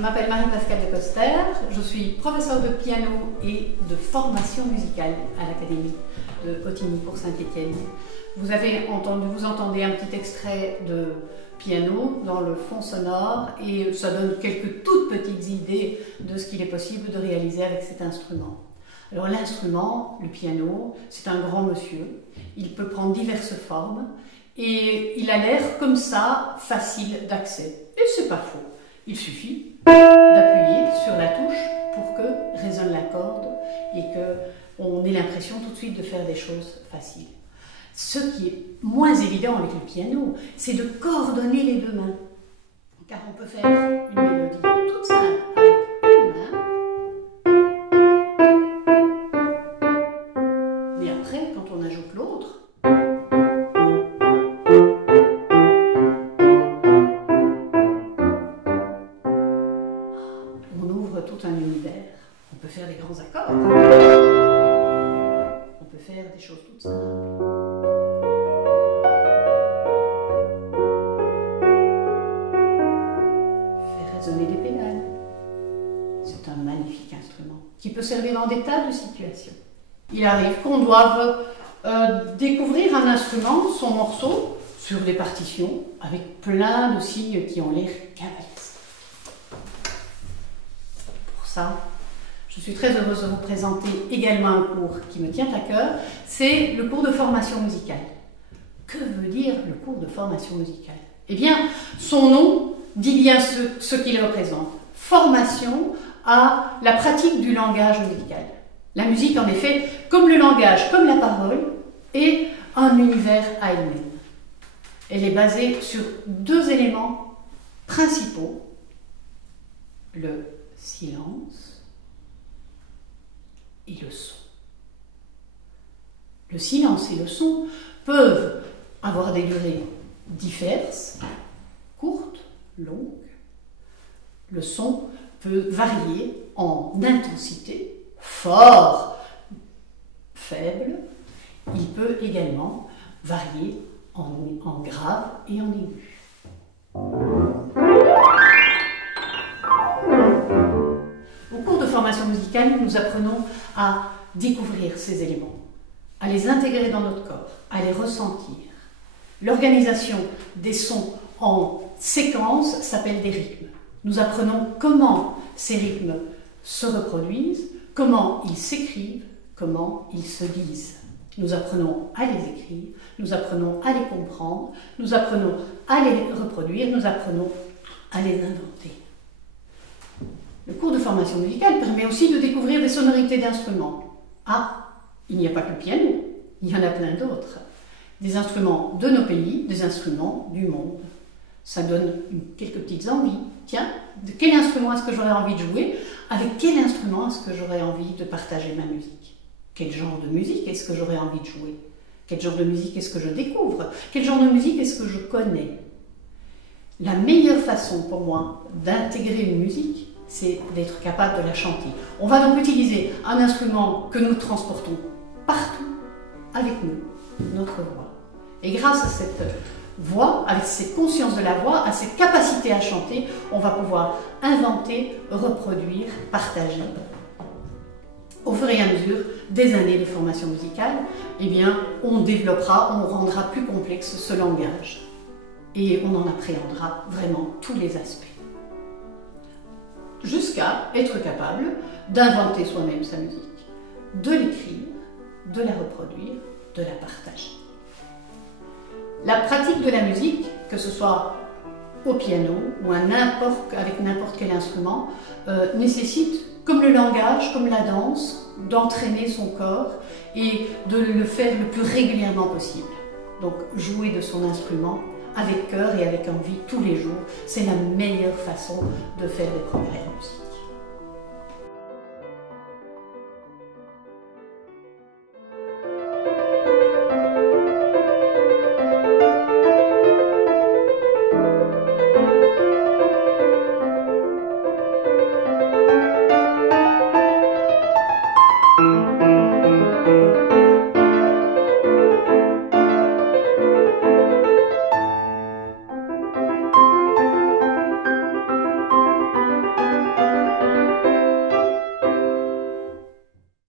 m'appelle Marie-Pascale de Coster, je suis professeure de piano et de formation musicale à l'Académie de Ottignies pour Saint-Étienne. Vous entendez un petit extrait de piano dans le fond sonore et ça donne quelques toutes petites idées de ce qu'il est possible de réaliser avec cet instrument. Alors l'instrument, le piano, c'est un grand monsieur, il peut prendre diverses formes et il a l'air comme ça facile d'accès. Et c'est pas faux, il suffit d'appuyer sur la touche pour que résonne la corde et qu'on ait l'impression tout de suite de faire des choses faciles. Ce qui est moins évident avec le piano, c'est de coordonner les deux mains. Car on peut faire une mélodie toute simple avec une main. Mais après, quand on ajoute l'autre, on ouvre tout un univers. On peut faire des grands accords. On peut faire des choses toutes simples. Résonner des pédales. C'est un magnifique instrument qui peut servir dans des tas de situations. Il arrive qu'on doive découvrir un instrument, son morceau, sur des partitions, avec plein de signes qui ont l'air cabalistes. Pour ça, je suis très heureuse de vous présenter également un cours qui me tient à cœur, c'est le cours de formation musicale. Que veut dire le cours de formation musicale? Eh bien, son nom dit bien ce qu'il représente. Formation à la pratique du langage musical. La musique, en effet, comme le langage, comme la parole, est un univers à elle-même. Elle est basée sur deux éléments principaux, le silence et le son. Le silence et le son peuvent avoir des durées diverses, courtes, longue. Le son peut varier en intensité, fort, faible. Il peut également varier en grave et en aigu. Au cours de formation musicale, nous apprenons à découvrir ces éléments, à les intégrer dans notre corps, à les ressentir. L'organisation des sons en séquence s'appelle des rythmes. Nous apprenons comment ces rythmes se reproduisent, comment ils s'écrivent, comment ils se disent. Nous apprenons à les écrire, nous apprenons à les comprendre, nous apprenons à les reproduire, nous apprenons à les inventer. Le cours de formation musicale permet aussi de découvrir des sonorités d'instruments. Ah, il n'y a pas que le piano, il y en a plein d'autres. Des instruments de nos pays, des instruments du monde. Ça donne quelques petites envies. Tiens, de quel instrument est-ce que j'aurais envie de jouer? Avec quel instrument est-ce que j'aurais envie de partager ma musique? Quel genre de musique est-ce que j'aurais envie de jouer? Quel genre de musique est-ce que je découvre? Quel genre de musique est-ce que je connais? La meilleure façon pour moi d'intégrer une musique, c'est d'être capable de la chanter. On va donc utiliser un instrument que nous transportons partout avec nous, notre voix. Et grâce à cette voix, avec cette conscience de la voix, à cette capacité à chanter, on va pouvoir inventer, reproduire, partager. Au fur et à mesure des années de formation musicale, eh bien, on développera, on rendra plus complexe ce langage. Et on en appréhendera vraiment tous les aspects. Jusqu'à être capable d'inventer soi-même sa musique, de l'écrire, de la reproduire, de la partager. La pratique de la musique, que ce soit au piano ou avec n'importe quel instrument, nécessite, comme le langage, comme la danse, d'entraîner son corps et de le faire le plus régulièrement possible. Donc jouer de son instrument avec cœur et avec envie tous les jours, c'est la meilleure façon de faire des progrès en musique.